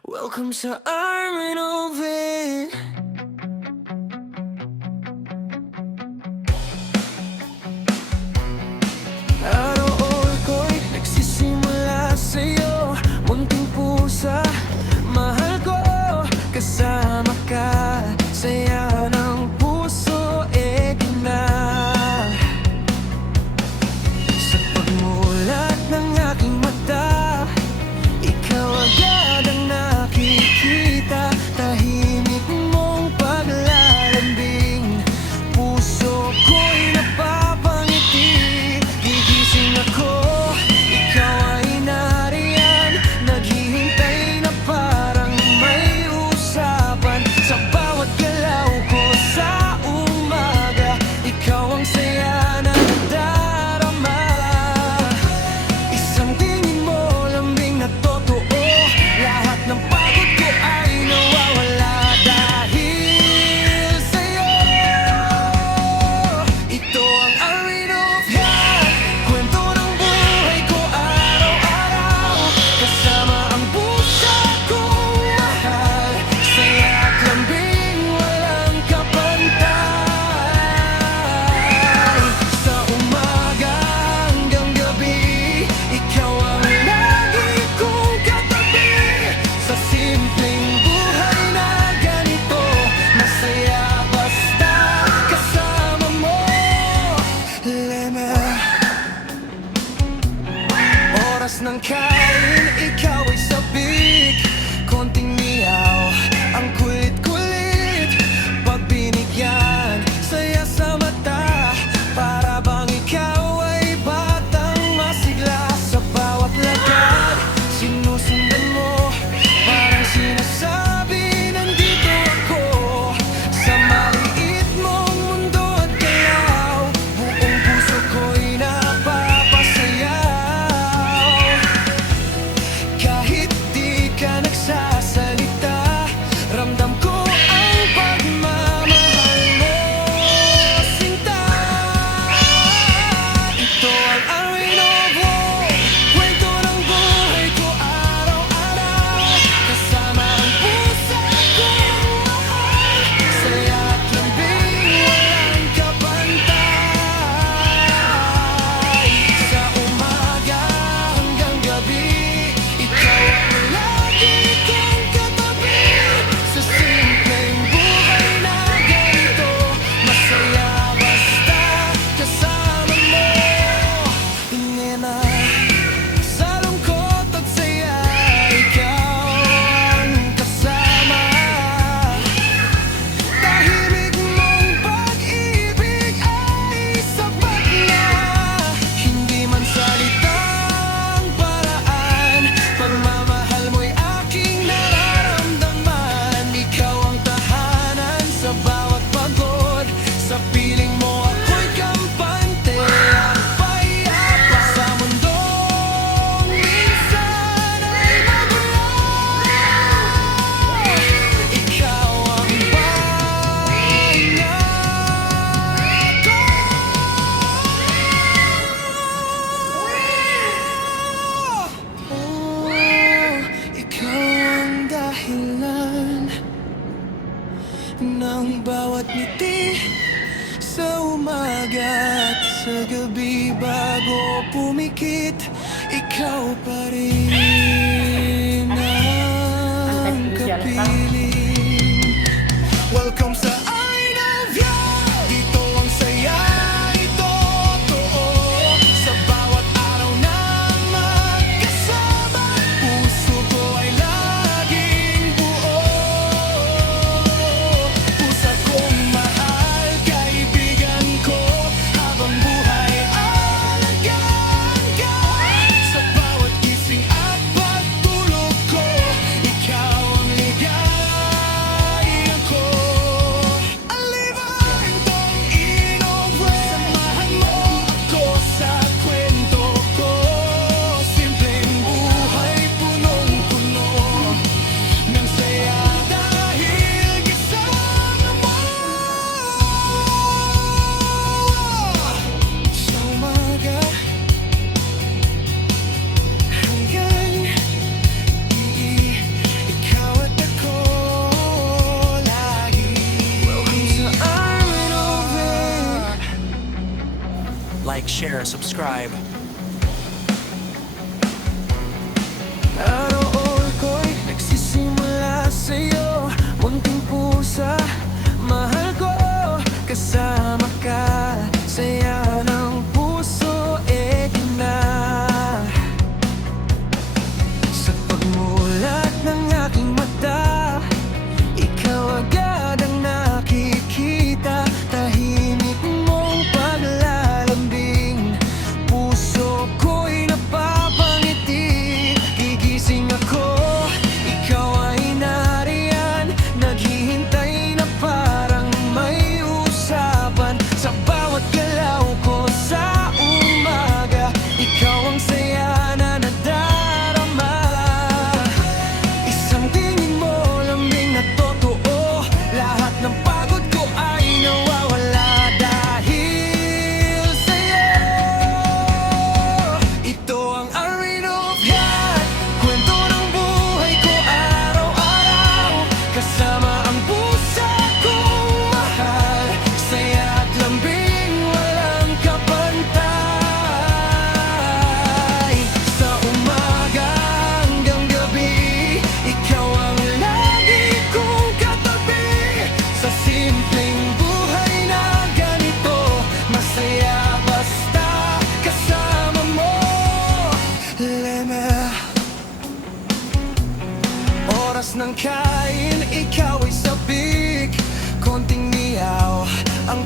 Welcome sa Armin Oven. Araw ko'y nagsisimula sa'yo, munting pusa, mahal ko, kasama ka, saya ng puso, na. Sa pagmulat ng aking mata, ikaw agad ang nakikita, tahimik mong paglalambing, puso ko'y napapangiti, gigising ako, ikaw ay nariyan, naghihintay na parang may usapan, sa bawat galaw ko sa umaga, ikaw ang saya na nadarama. Isang tingin mo, lambing na totoo, lahat ng pagod ko ay nawawala dahil sa'yo. Ito ang Armin of Yan, kwento ng buhay ko araw-araw, kasama ang puso kong mahal, saya at lambing walang kapantay. Sa umaga hanggang gabi, ikaw ang lagi kong katabi, sa simpleng buhay na ganito, masaya basta kasama mo. Lena, oras ng kain, ikaw ay sabik, konting miyaw, ang kulit-kulit, pag binigyan, saya sa mata, para bang ikaw ay batang masigla, sa bawat lakad, sinusundan mo, parang sinasabi, nandito ako, sa maliit mong mundo at galaw, buong puso ko'y napapasayaw. Kahit di ka nagsasalita, ramdam ko ang pagmamahal mo, sinta. Ito ang Armin of War, kwento ng buhay ko araw-araw, kasama ang puso kong mahal, saya at lambing walang kapantay. Sa umaga hanggang gabi, ikaw ang lagi kong katabi, sa simpleng buhay na ganito, masaya basta kasama mo. Nena, sa lungkot at saya, ikaw ang kasama, tahimik mong pag-ibig ay sapat na, hindi man salitang paraan, pagmamahal mo'y aking nararamdaman, ikaw ang tahanan sa bawat pagod, sa piling mo ako'y kampante, at payapa sa mundong minsan ay magulo. Ikaw ang pahinga ko. Ikaw ang dahilan ng bawat ngiti, sa umaga at sa gabi, bago pumikit, ikaw pa rin ang kapiling. Welcome sa Armin of Yan, dito ang saya, ito totoo, sa bawat araw na magkasama, puso ko ay laging buo, pusa kong mahal, kaibigan ko, habang buhay alagaan ka, sa bawat gising at pagtulog ko, ikaw ang ligaya ko. share, subscribe. Araw ko'y nagsisimula sa'yo, munting pusa, mahal ko, kasama ka, saya ng puso, di na. Sa pagmulat ng aking mata, ikaw agad ang nakikita, tahimik mong paglalambing, puso ko'y napapangiti, gigising ako, ikaw ay nariyan, naghihintay na parang may usapan, sa bawat galaw ko sa umaga, ikaw ang saya na nadarama. Isang tingin mo lambing na totoo, lahat ng pagod ko ay nawawala dahil sa'yo. Ito ang Rain of God, kwento ng buhay ko araw-araw, kasama ang pusa kong mahal, saya at lambing walang kapantay. Sa umaga hanggang gabi, ikaw ang lagi kong katabi, sa simpleng buhay na ganito, masaya basta kasama mo. Leme, oras ng kain, ikaw ay sabik, konting niyaw ang